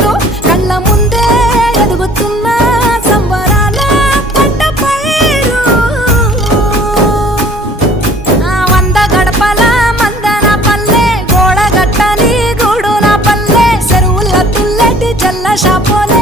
ఊరు కళ్ళ ముందే ఎదుగుతున్న సంబరాల పంట పైరు వంద గడపల మందన పల్లె గోడ గట్టని గూడున పల్లె చెరువుల తుల్లటి జల్ల షాపోలే